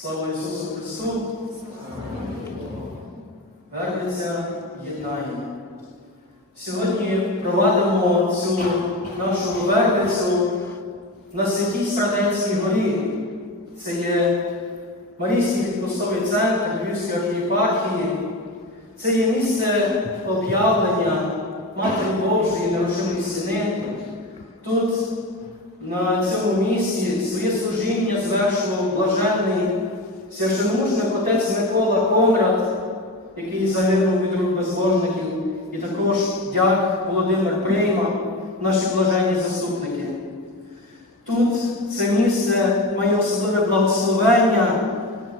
Слава Ісусу Христу! Вернеться єднання. Сьогодні провадимо цю нашу верницю на святій Страдецькій горі. Це є Марійський Христовий центр Львівської архієпархії. Це є місце об'явлення Матері Божої нерушимої сини. Тут на цьому місці своє служіння звершував блаженний священомучник отець Микола Комрад, який загинув від рук безбожників, і також дяк Володимир Прийма, наші блаженні заступники. Тут це місце має особливе благословення,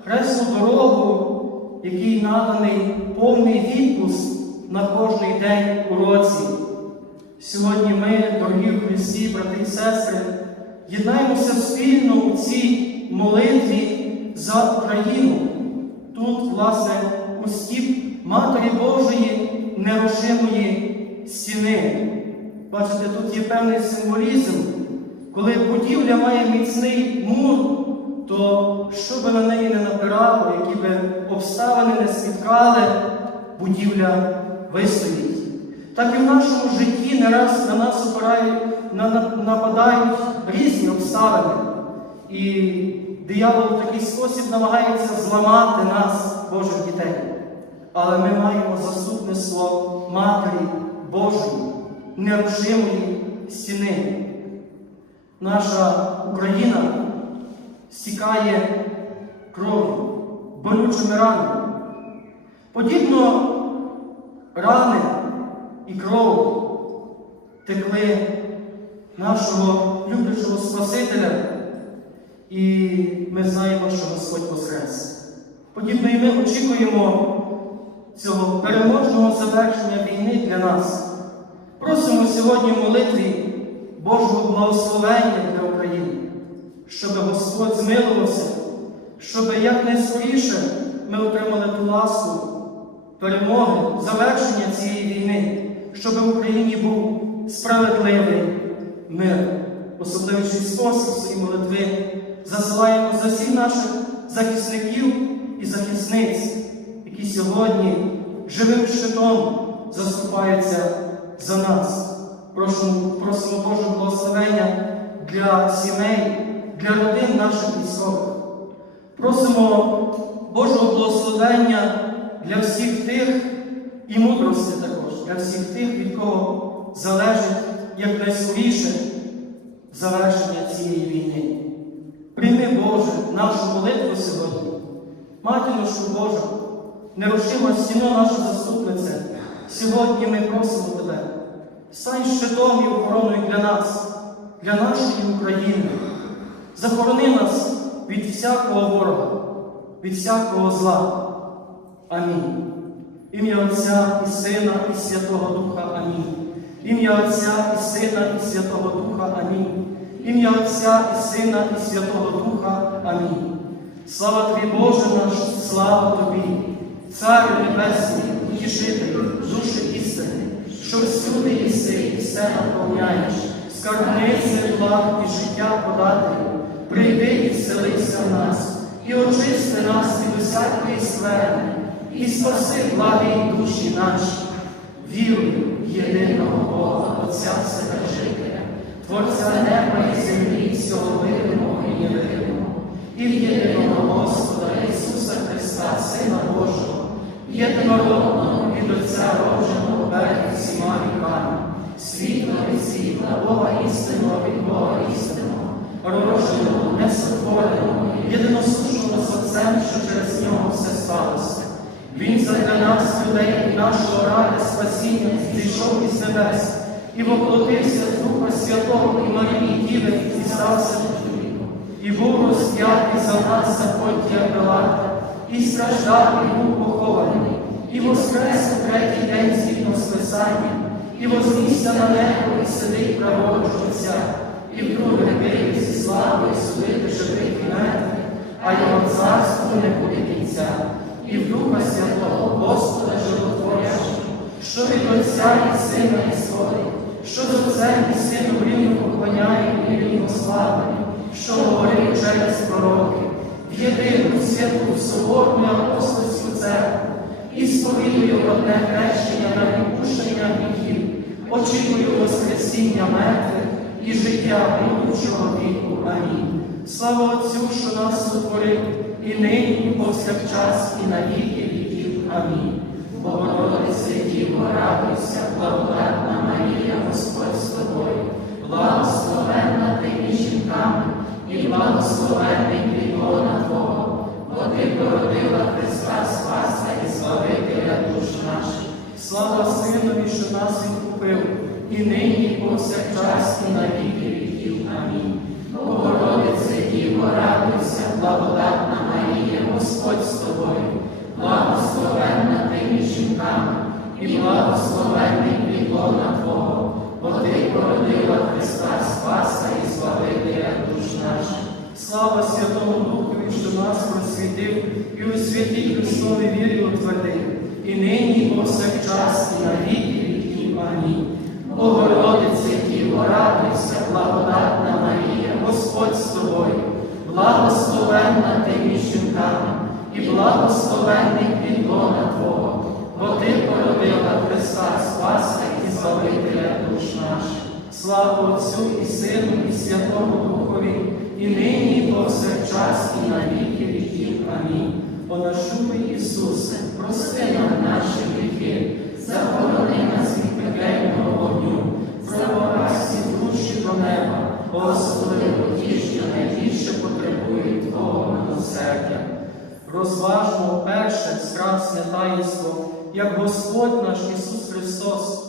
хресну дорогу, який наданий повний відпуск на кожний день у році. Сьогодні ми, дорогі Христі, брати і сестри, єднаємося спільно у цій молитві за Україну. Тут, власне, у стіп Матері Божої нерушимої стіни. Бачите, тут є певний символізм. Коли будівля має міцний мур, то що би на неї не напирало, які би обставини не спіткали, будівля вистоїть. Так і в нашому житті не раз на нас опирають, на, на, нападають різні обставини. І диявол в такий спосіб намагається зламати нас, Божих дітей. Але ми маємо заступництво Матері Божої, нерушимої стіни. Наша Україна стікає кров'ю, болючими ранами. Подібно рани і кров текли нашого люблячого Спасителя, і ми знаємо, що Господь воскрес. Подібно і ми очікуємо цього переможного завершення війни для нас. Просимо сьогодні молитві Божого благословення для України, щоб Господь змилувався, щоб якнайскоріше ми отримали ту ласку перемоги, завершення цієї війни, щоб в Україні був справедливий мир. Особливіший спосіб свої молитви засилаємо за всіх наших захисників і захисниць, які сьогодні живим щитом заступаються за нас. Просимо, просимо Божого благословення для сімей, для родин наших військових. Просимо Божого благословення для всіх тих і мудрості також, для всіх тих, від кого залежить якнайскоріше завершення цієї війни. Нашу молитву сьогодні. Матіночку Божа, нерушима стіно наша заступниця, сьогодні ми просимо Тебе, стань щитом і охороною для нас, для нашої України. Захорони нас від всякого ворога, від всякого зла. Амінь. Ім'я Отця і Сина, і Святого Духа. Амінь. Ім'я Отця і Сина, і Святого Духа. Амінь. Ім'я Отця і Сина, і Святого Духа. Амінь. Слава Тобі, Боже наш, слава Тобі, Царю Небесний, утішитель, душі істини, що всюди єси і все наповняєш, скарбниці благ і життя подателю, прийди і вселися в нас, і очисти нас від усякої сфери, і спаси благі душі наші, вірую єдиного Бога, Отця Вседержителя, Творця неба і землі, всього видимого і невидимого, і в єдиного Господа Ісуса Христа, Сина Божого, єдинородного від Отця родженого перед всіма віками, світло від світла, Бога істинного від Бога істинного, родженого, несотвореного, єдиносушного з Отцем, що через нього все сталося. Він задля нас, людей нашого ради спасіння, зійшов із небес і воплотився з Духа Святого і Марії Діви і стався. І був розп'ятий за нас Заходья Пилата, і страждав, і був похований, і воскрес у третій день згідно з Писанням, і вознісся на небо, і сидить праворуч Отця, і вдруге вийде зі славою судити живих і мертвих, а його царство не буде кінця. І в Духа Святого Господа Животворящого, що від Отця і Сина і що з Отцем і Сином рівно поклоняє і рівно славить, що говорив через пророки, в єдину святу соборну апостольську церкву і сповідую одне хрещення на відпущення гріхів, очікую Воскресіння мертвих і життя будучого віку. Амінь. Слава Отцю, що нас сотворив, і нині, і повсякчас, і на віки віків. Амінь. Богородице Діво, радуйся, благодатна Марія, Господь з тобою, благословенна ти між жінками, і благословенний плідлона Твого, бо ти породила Христа Спаса і Славителя душ наших. Слава Синові, що нас відкупив, і нині, і повсякчас, і на віки віків. Амінь. Богородице Діво, радуйся, благодатна Марія, Господь з тобою, благословенна ти між жінками, і благословенний плідлона Твого, бо ти породила Христа Спаса і Славителя душ. Слава Святому Духові, що нас просвітив, і у святій Христові вірі утвердив, і нині, і повсякчас, і на віки віків. Амінь. Богородице Діво, радуйся, благодатна Марія, Господь з тобою, благословенна ти між жінками, і благословенний плідлона Твого, бо ти породила Христа Спаса і Збавителя душ наших. Слава Отцю і Сину, і Святому Духові, і нині, і повсякчас, і на віки віків. Амінь. О Ісусе, Прости нам наші гріхи, захорони нас від пекельного вогню, провора всі душі до неба, Господи, ті, що найбільше потребують Твого милосердя. Розважмо перше страсне таїнство, як Господь наш Ісус Христос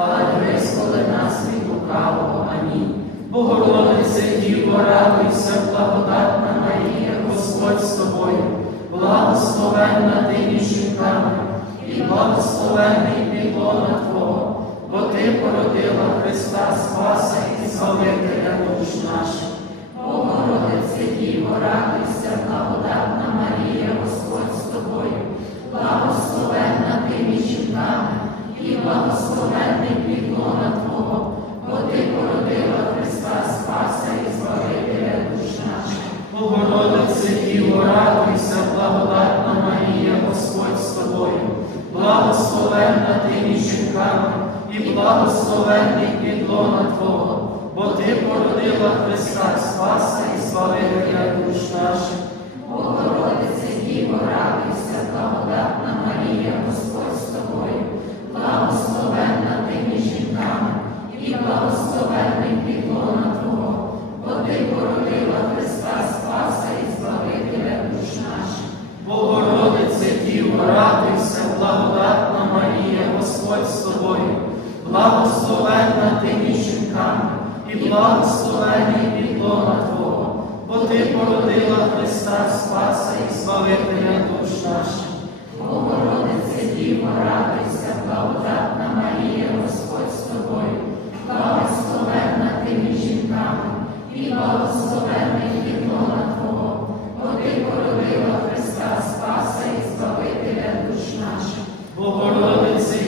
але визволи нас від лукавого. Амінь. Богородице, Діво, радуйся, благодатна Марія, Господь з тобою, благословенна ти між жінками, і благословенний підлона Твого, бо ти породила Христа Спаса і Збавителя душ наших. Богородице Діво, радуйся, благодатна Марія, Господь з тобою, благословенна ти між жінками, і благословенний плідлона Твого, бо ти породила Христа Спаса і Збавителя душ наших. Богородице Діво, радуйся, благодатна Марія, Господь з тобою, благословенна ти між жінками, і благословенний підлона Твого, бо ти породила Христа Спаса і Збавителя душ наших. Богородице Діво, радуйся, і благословенний підлона Твого, бо ти породила Христа Спаса і Збавителя душ наших. Богородице Діво, радуйся, благодатна Марія, Господь з тобою, ти між і благословенний підлона Твого, бо ти породила Христа Спаса і Збавителя душ наших.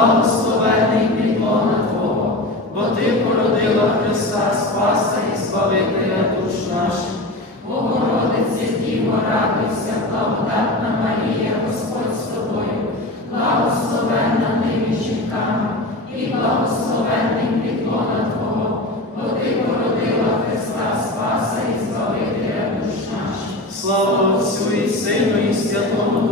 благословений підлона Твого, бо Ти породила Христа Спаса і Збавителя душ наших, Богородиці Діво радуйся, благодатна Марія, Господь з тобою, благословена тими жінками, і благословенний підлона Твого, бо Ти породила Христа Спаса і Збавителя душ наших. Слава Отцю і Сину, і Святому.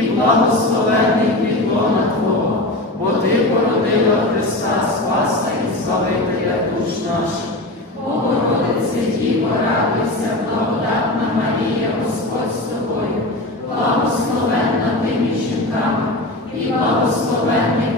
і благословений підлона Твого, бо Ти породила Христа Спаса і Славителя душ наших. Богородице ті, радуйся, благодатна Марія, Господь з тобою, благословенна ти між жінками, і благословенний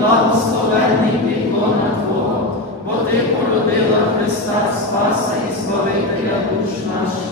благословений піклона Твого, бо Ти породила Христа Спаса і Збавителя душ наших.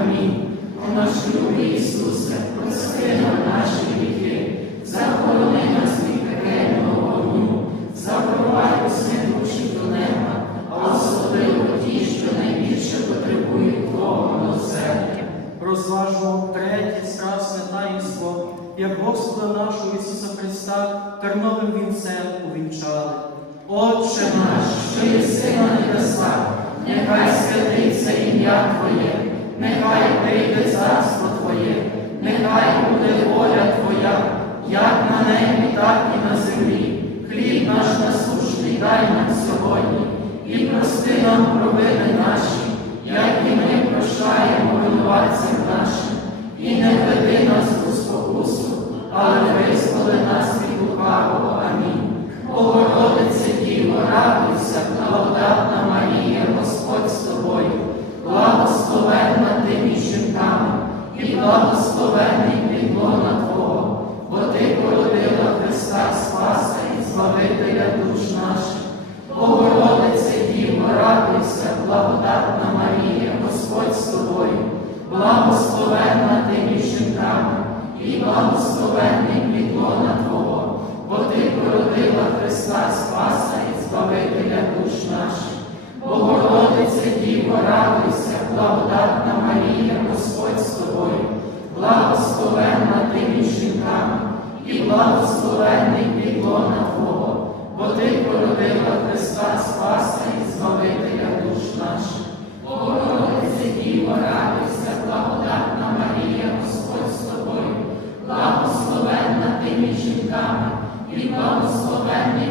Амінь. О наш любий Ісусе, прости нам наші гріхи, захорони нас від пекельного вогню, запровадь усі душі до неба, а особливо ті, що найбільше потребують Твого милосердя. Розважу третє страсне таїнство, як Господа нашого Ісуса Христа терновим вінцем увінчали. Отче наш, що єси на небесах, нехай святиться ім'я Твоє нехай прийде царство Твоє, нехай буде воля Твоя, як на небі, так і на землі. Хліб наш насущний дай нам сьогодні і прости нам провини наші, як і ми прощаємо винуватцям нашим, і не веди нас у спокусу, але весь. І благословенний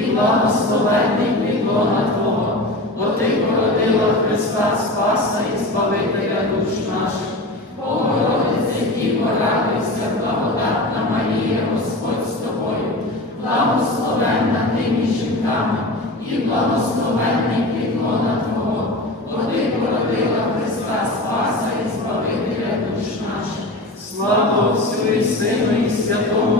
і благословенний плід лона Твого, бо Ти породила Христа Спаса і Збавителя душ наших. Богородице Діво, радуйся, благодатна Марія, Господь з тобою, благословенна ти між жінками, і благословенний плід лона Твого, бо Ти породила Христа Спаса і Збавителя душ наших. Слава Отцю і Сину і Святому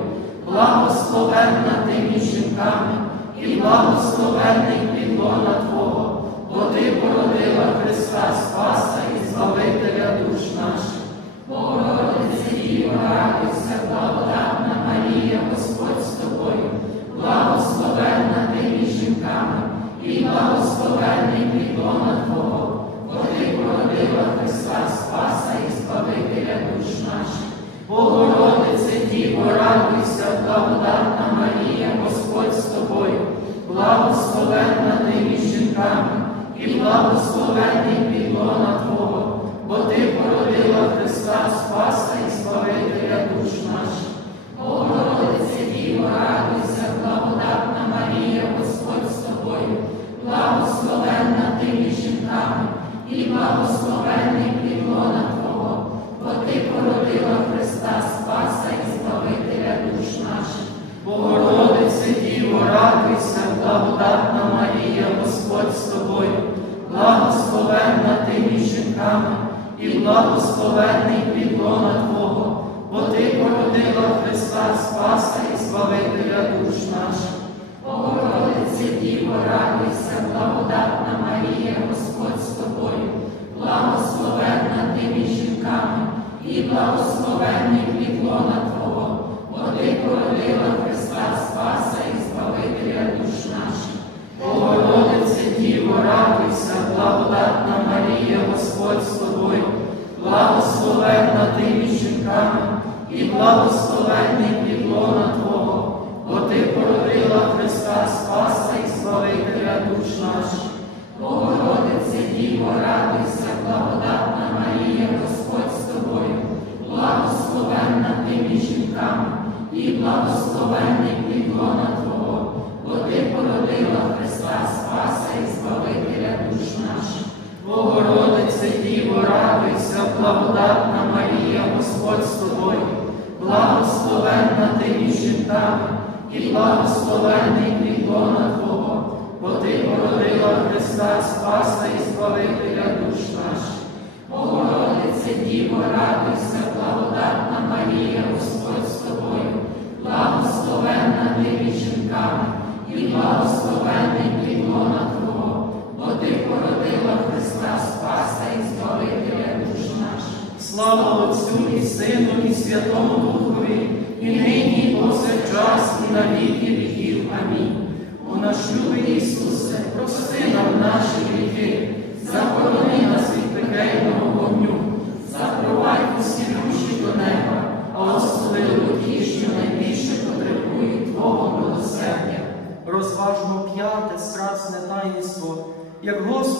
благословенна ти між жінками, і благословенний плід Твого, бо Ти породила Христа Спаса і Збавителя душ наших. Богородице Діво, радуйся, благодатна Марія, Господь з тобою, благословенна ти між жінками, і благословенний плід Твого, бо Ти породила Христа Спаса і. Богородице Діво, радуйся, благодатна Марія, Господь з тобою, благословенна ти між жінками, і благословенний підлона Твого, Христа Спаса і Збавителя душ наших. Богородице Діво, радуйся, благодатна Марія, Господь з тобою, благословенна ти між жінками, і благословенний плід лона Твого, бо Ти породила Христа Спаса і Збавителя душ наших. Слава Отцю і Сину, і Святому Духові, і нині, і повсякчас, і на віки віків. Амінь. О наш любий Ісусе, прости нам наші гріхи, захорони нас від пекельного вогню, запровадь усі душі до неба, а особливо ті, що найбільше потребують Твого милосердя. Розважмо п'яте страсне таїнство, як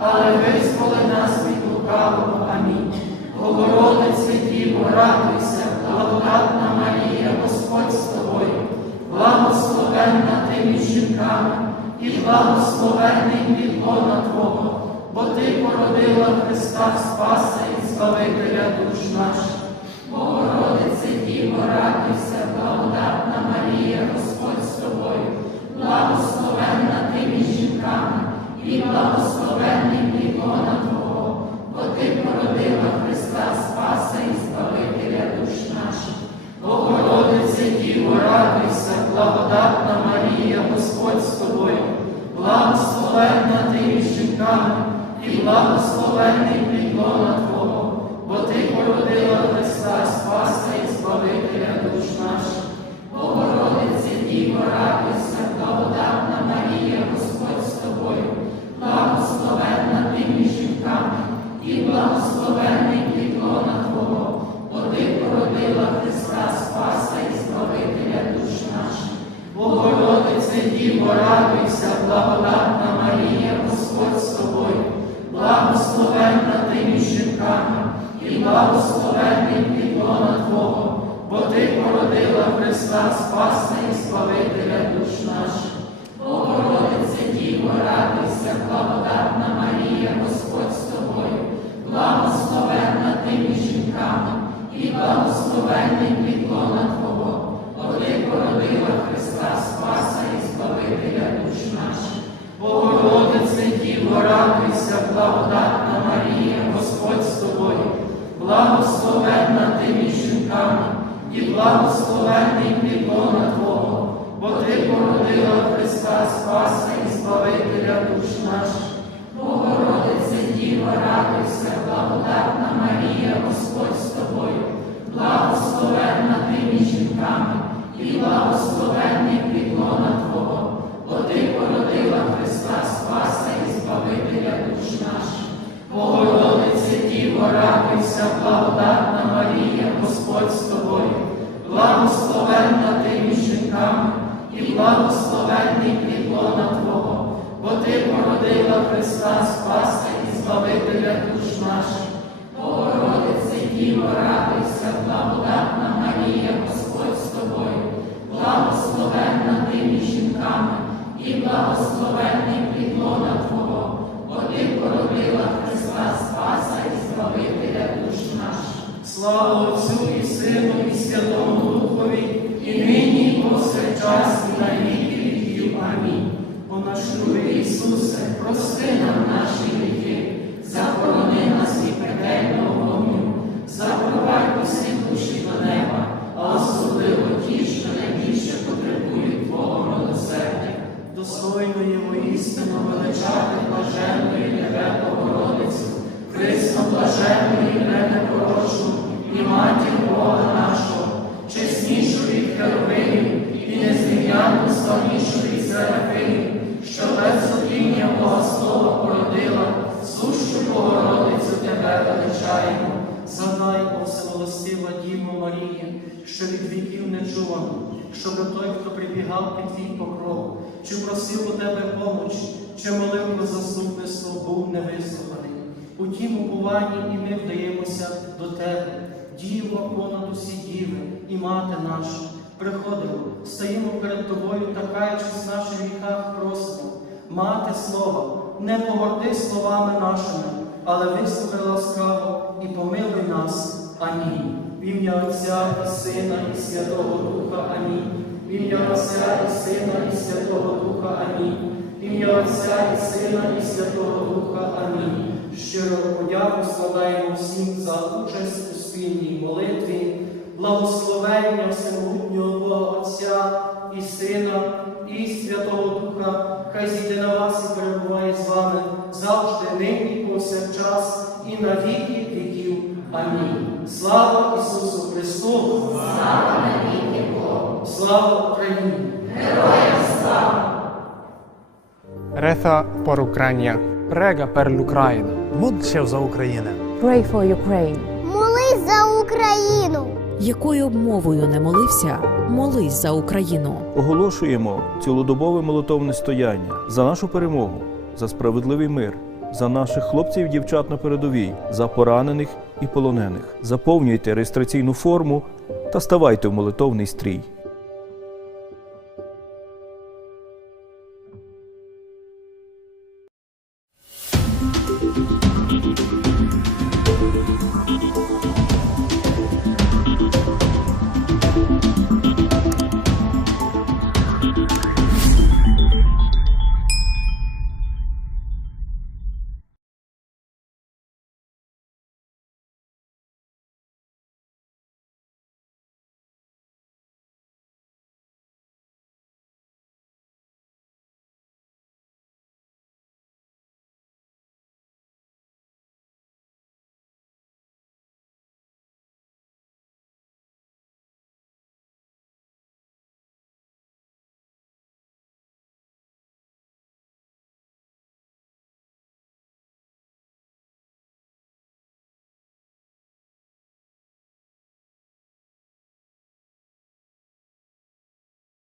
але визволи нас від лукавого. Амінь. Богородице Діво, радуйся, благодатна Марія, Господь з тобою, благословенна ти між жінками, і благословенний плід лона Твого, бо ти породила Христа Спаса і Збавителя душ наших. Богородице Діво, радуйся, благодатна Марія, Господь з тобою, благословенна і благословенний плід Твого, бо Ти породила Христа Спаса і Збавителя душ наших. Богородице Діво, радуйся, благодатна Марія, Господь з тобою, благословенна ти між жінками, і благословенний плід Твого, бо ти породила Христа Спаса і Збавителя душ наших. Богородице Діво, радуйся, жінками, і благословенний плід наших. Богородице Діво, благодатна Марія, Господь з тобою, благословенна ти між і благословенний плід Твого, бо Христа Спаса і Збавителя душ наших. Слава Отцю і і Святому Духові, і нині, і повсякчас, і на віки віків. Ісусе, прости нам що від віків не чувано, щоб той, хто прибігав під твій покров, чи просив у тебе помочі, чи молив про заступництво, був невислуханий. У тім упуванні і ми вдаємося до тебе, Діво понад усі діви і мати наша. Приходимо, стаємо перед тобою та каючись в наших гріхах, просимо. Мати слова, не погорди словами нашими, але вислухай ласкаво і помилуй нас. Амінь. В ім'я Отця і Сина, і Святого Духа. Амінь. В ім'я Отця і Сина, і Святого Духа. Амінь. В ім'я Отця і Сина, і Святого Духа. Амінь. Щиро подяку складаємо всім за участь у спільній молитві, благословення всемогутнього Бога Отця і Сина, і Святого Духа, хай зійде на вас і перебуває з вами завжди, нині, повсякчас, і на віки віків. Амінь. Слава Ісусу Христу! Слава навіки Богу! Слава Україні! Героям слава! Reza por Ucrania. Prega per l'Ucraina. Módl за Україну. Pray for Ukraine. Молись за Україну. Якою б мовою не молився, молись за Україну. Оголошуємо цілодобове молитовне стояння за нашу перемогу, за справедливий мир, за наших хлопців і дівчат на передовій, за поранених і полонених. Заповнюйте реєстраційну форму та ставайте в молитовний стрій.